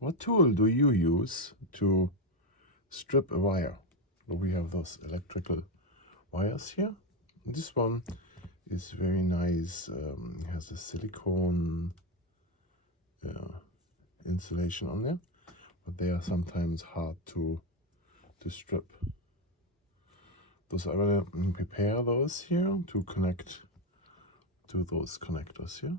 What tool do you use to strip a wire? Well, we have those electrical wires here. This one is very nice. It has a silicone insulation on there, but they are sometimes hard to strip. So I'm gonna prepare those here to connect to those connectors here,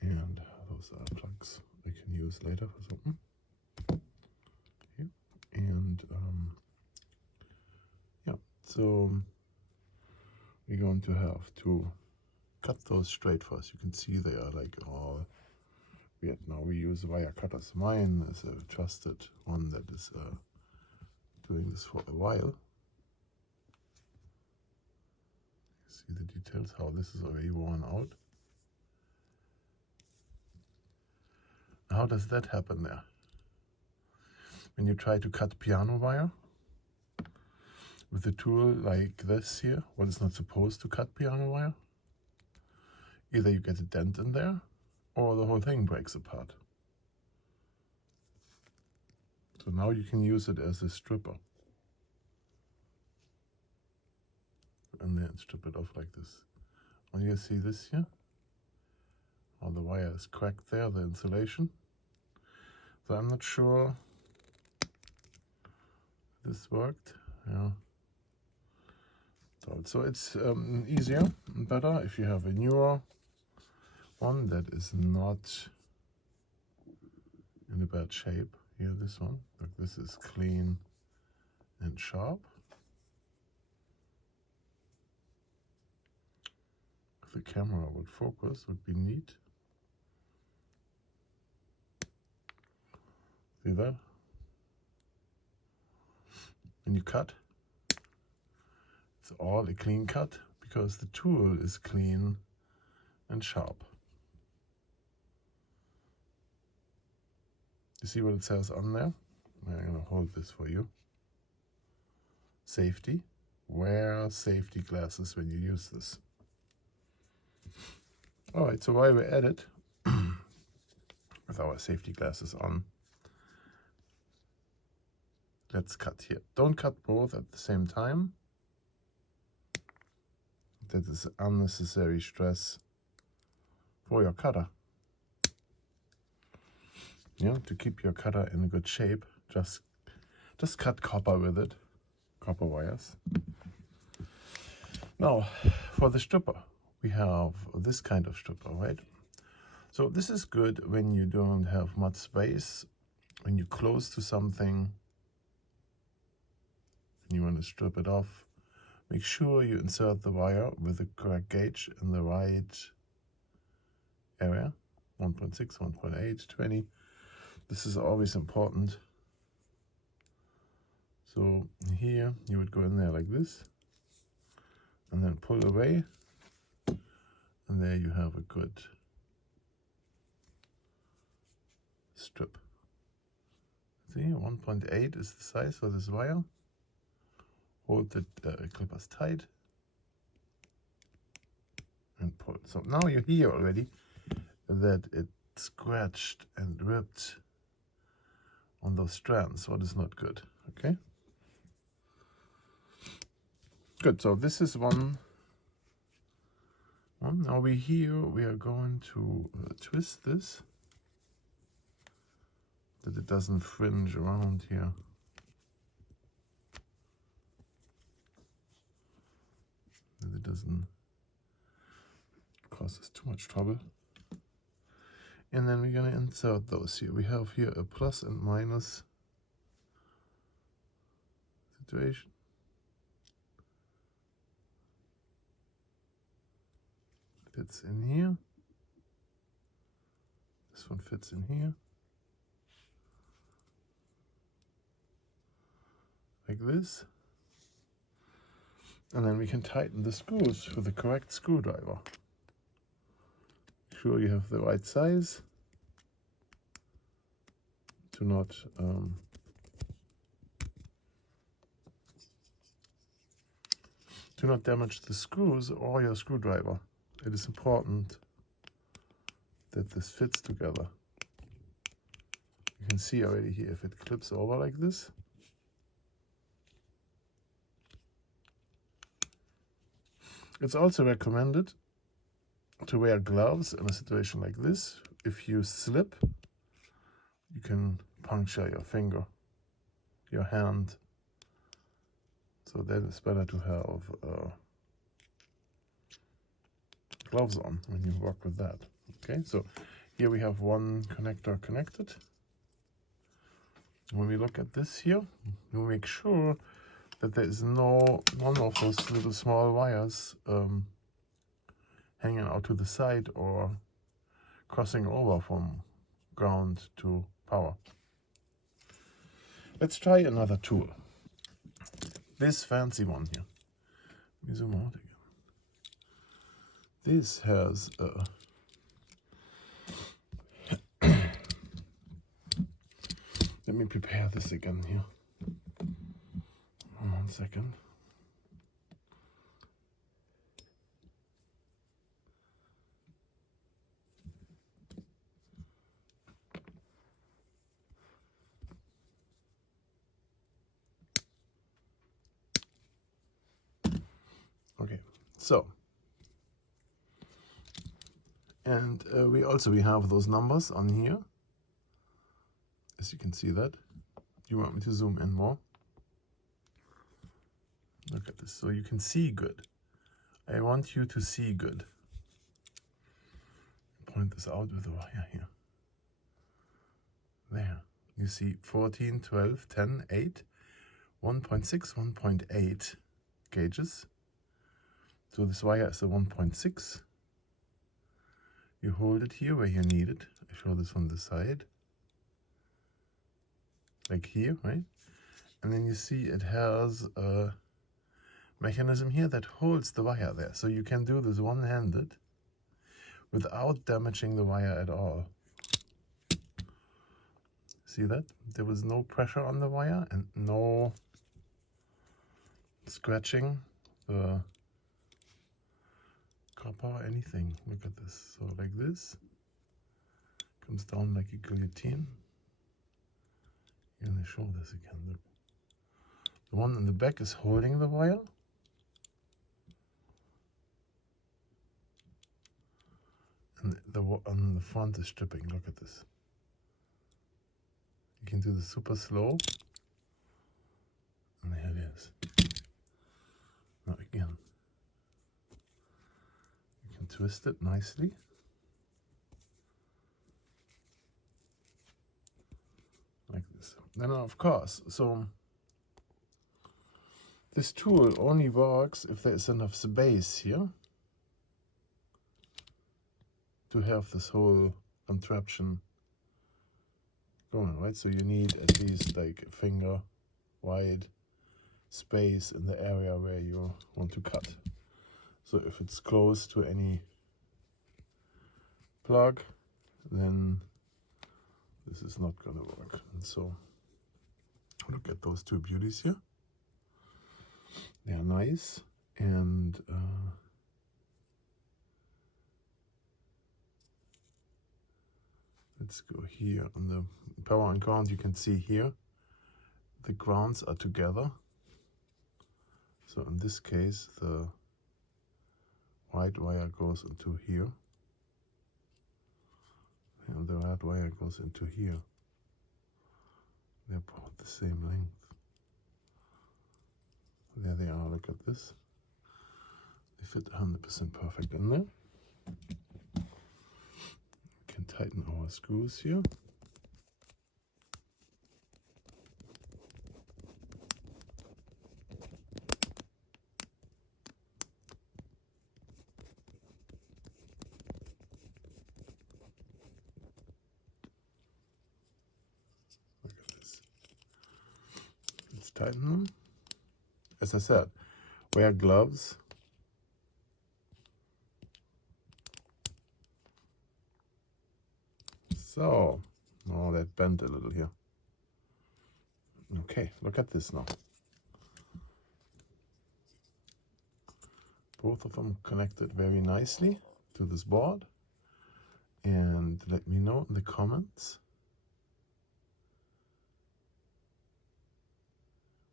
and those are plugs I can use later for something. Here. And yeah, so we're going to have to cut those straight first. You can see they are like all weird. Now we use wire cutters. Mine is a trusted one that is doing this for a while. See the details, how this is already worn out. How does that happen there? When you try to cut piano wire with a tool like this here, what is not supposed to cut piano wire, either you get a dent in there or the whole thing breaks apart. So now you can use it as a stripper. And then strip it off like this. And you see this here? How the wire is cracked there, the insulation. So I'm not sure this worked. Yeah. So it's easier and better if you have a newer one that is not in a bad shape. Here, this one, look, this is clean and sharp. If the camera would focus, would be neat. See that? When you cut, it's all a clean cut because the tool is clean and sharp. You see what it says on there? I'm going to hold this for you. Safety. Wear safety glasses when you use this. Alright, so while we're at it, with our safety glasses on, let's cut here. Don't cut both at the same time. That is unnecessary stress for your cutter. Yeah, to keep your cutter in a good shape, just cut copper with it, copper wires. Now, for the stripper, we have this kind of stripper, right? So this is good when you don't have much space, when you're close to something, and you want to strip it off. Make sure you insert the wire with the correct gauge in the right area, 1.6, 1.8, 20. This is always important. So here you would go in there like this and then pull away, and there you have a good strip. See, 1.8 is the size for this wire. Hold the clippers tight and pull. So now you hear already that it scratched and ripped on those strands, what is not good. Okay, good. So this is one. Now we are going to twist this, that it doesn't fringe around here. That it doesn't cause us too much trouble. And then we're going to insert those here. We have here a plus and minus situation. Fits in here. This one fits in here. Like this. And then we can tighten the screws with the correct screwdriver. Make sure you have the right size to not damage the screws or your screwdriver. It is important that this fits together. can see already here if it clips over like this. It's also recommended to wear gloves in a situation like this. If you slip, you can puncture your finger, your hand. So then it's better to have gloves on when you work with that. Okay, so here we have one connector connected. When we look at this here, we make sure that there is none of those little small wires hanging out to the side or crossing over from ground to power. Let's try another tool. This fancy one here. Let me zoom out again. This has let me prepare this again here. 1 second. Okay, so, and we have those numbers on here, as you can see that. You want me to zoom in more? Look at this, so you can see good. I want you to see good. Point this out with the wire here. There, you see 14, 12, 10, 8, 1.6, 1.8 gauges. So this wire is a 1.6. You hold it here where you need it. I show this from the side. Like here, right? And then you see it has a mechanism here that holds the wire there. So you can do this one-handed without damaging the wire at all. See that? There was no pressure on the wire and no scratching the copper or anything. Look at this. So like this. Comes down like a guillotine. I'm going to show this again. Look. The one in the back is holding the wire. And the one on the front is stripping. Look at this. You can do this super slow. And there it is. Now again. You can twist it nicely. Like this. Then of course, so this tool only works if there is enough space here to have this whole contraption going, right? So you need at least like a finger wide space in the area where you want to cut. So if it's close to any plug, then this is not going to work. And so look at those two beauties here. They are nice, and let's go here on the power and ground. You can see here the grounds are together. So in this case, the white wire goes into here, and the red wire goes into here. They're both the same length. There they are, look at this. They fit 100% perfect in there. We can tighten our screws here. Look at this. Let's tighten them. As I said, wear gloves. So, oh, that bent a little here. Okay, look at this now. Both of them connected very nicely to this board. And let me know in the comments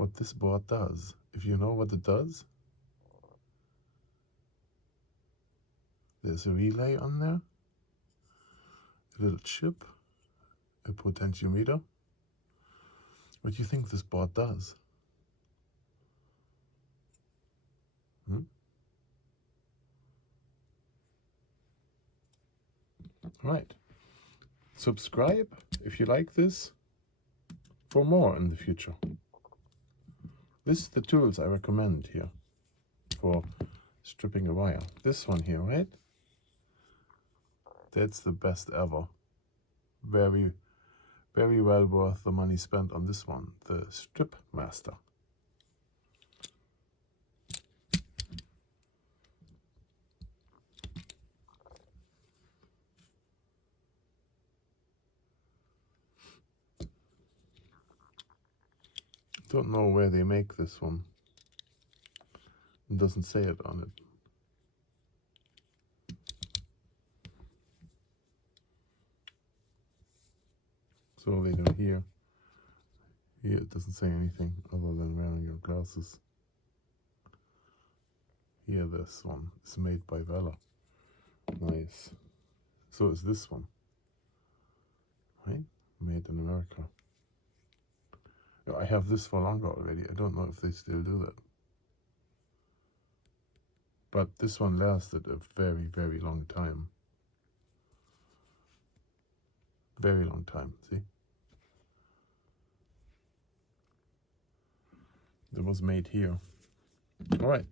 what this board does. If you know what it does, there's a relay on there, a little chip, a potentiometer. What do you think this board does? Right. Subscribe if you like this for more in the future. This is the tools I recommend here for stripping a wire. This one here, right? That's the best ever. Very, very well worth the money spent on this one, the Stripmaster. Don't know where they make this one. It doesn't say it on it. So later here it doesn't say anything other than wearing your glasses. Here this one is made by Vela. Nice. So is this one. Right? Made in America. I have this for longer already. I don't know if they still do that. But this one lasted a very, very long time. Very long time, see? It was made here. All right.